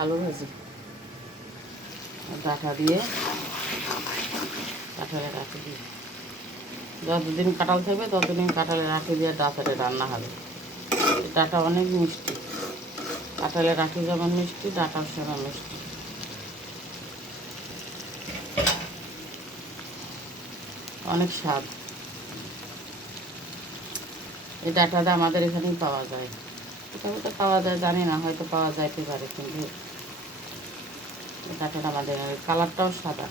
আলু ভাজি ডাঁটা দিয়ে কাঁঠালের আটি দিয়ে, যতদিন কাঁঠাল থাকবে ততদিন কাঁঠালের আটি দিয়ে ডাঁটাটা রান্না হবে। ডাঁটা অনেক মিষ্টি, কাঁঠালের আটি যেমন মিষ্টি ডাঁটাও সেমন মিষ্টি। অনেক স্বাদ। এই ডাঁটাটা আমাদের এখানেই পাওয়া যায়, কোথাও তো পাওয়া যায় জানি না, হয়তো পাওয়া যাইতে পারে, কিন্তু ডাঁটাটা আমাদের কালারটাও সাদা।